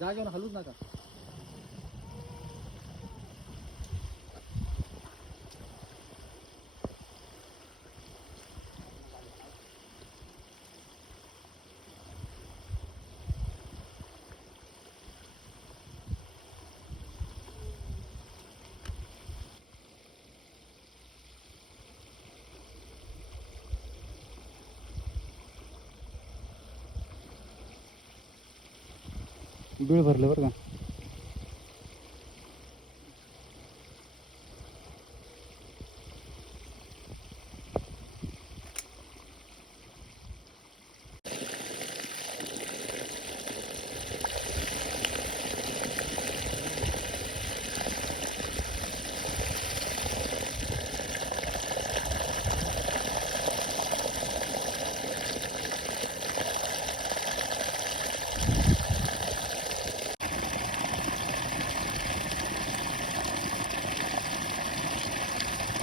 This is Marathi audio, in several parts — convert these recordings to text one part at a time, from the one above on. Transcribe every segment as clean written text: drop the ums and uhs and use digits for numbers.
जागेवर हलूच नका. बीळ भरलं बरं का.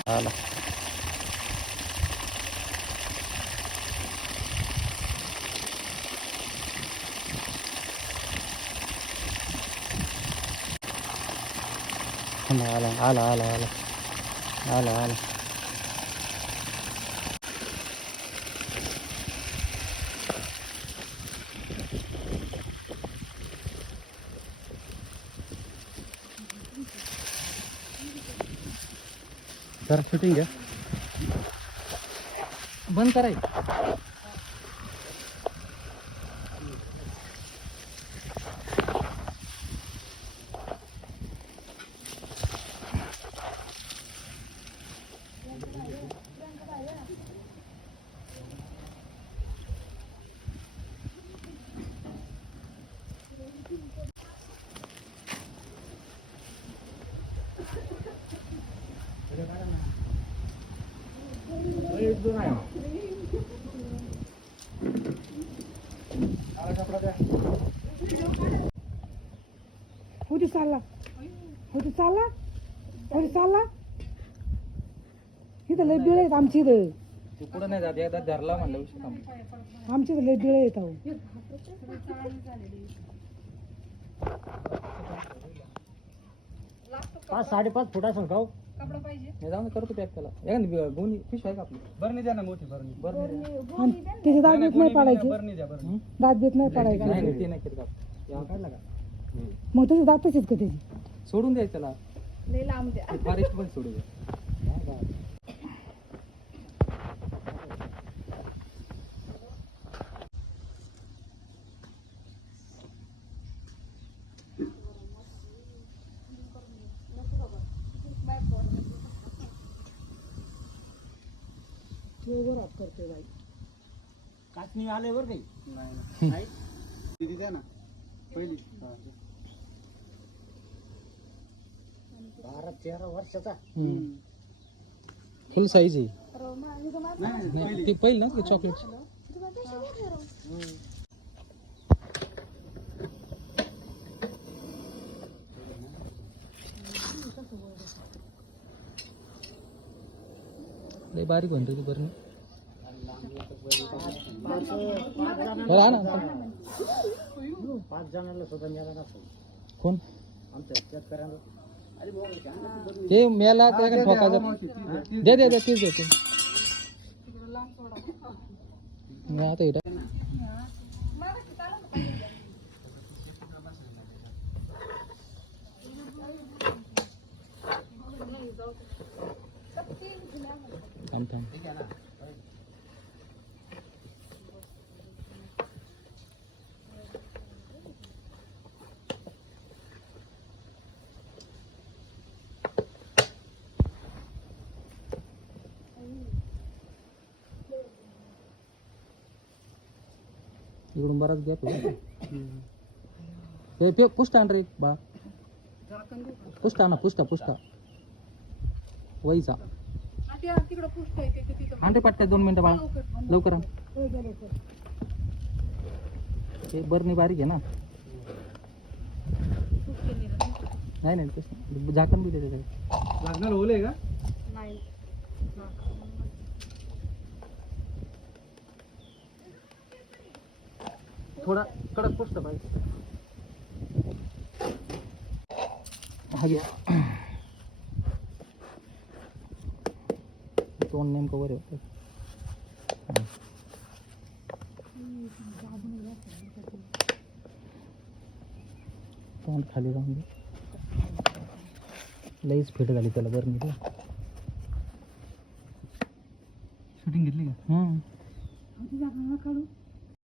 आला आला आला आला आला आला आला. जरा शूटिंग घ्या. बंद करायचं. होती चालला होती चालला होती चालला. इथं लय बिळ आहेत आमची इथं. तू कुठं नाही जात. एकदा धरला म्हणलं विषय थांबला. आमची इथं लय बिळ येत अहो. 5-5.5 फूट असेल का हो? नाही जाऊन करतो पॅक त्याला. एखादी गोणी फिश आहे का आपली? बरणी द्या ना, मोठी बरणी. आणि त्याचे दात बीत नाही पाडायचे. बरणी द्या बरणी. दात बीत नाही नाही पाडायचे. नाही, ते नाही केलं का? या काढला का? मग त्याचे दात तसेच का त्याची. सोडून द्यायचं त्याला. फॉरेस्ट पण सोडू द्या. करते बाई. काचणी आले बरं काही. नाही किती द्या ना पहिली. 12-13 वर्षाचा. फुल साईज आहे. नाही नाही ते पहिली ना चॉकलेट. लय बारीक म्हणतो ती बरं. ना 5 जणांना सुद्धा मिळाला नसेल. कोण आमच्या शेतकऱ्यांना. ते मेला त्या ठोकायचं. दे दे दे तेच देते. नाही आता इथं थांब थांब. इकडून बराच गॅप आहे. पुष्टा आण रे बा. पुष्टा आणा. पुष्टा वहीचा आणते पट्ट्या. 2 मिनिटं बाळा लवकर आण. ते बरणी बारीक आहे ना. नाही नाही तसं झाकण बी देते. लागणार ओले का? थोडा कडक पुष्ट पाहिजे. हा घ्या. तोंड नेमकं वर आहे. तोंड खाली जाऊन दे. लईच फिट झाली त्याला बरं नाही. शूटिंग घेतली का? काढू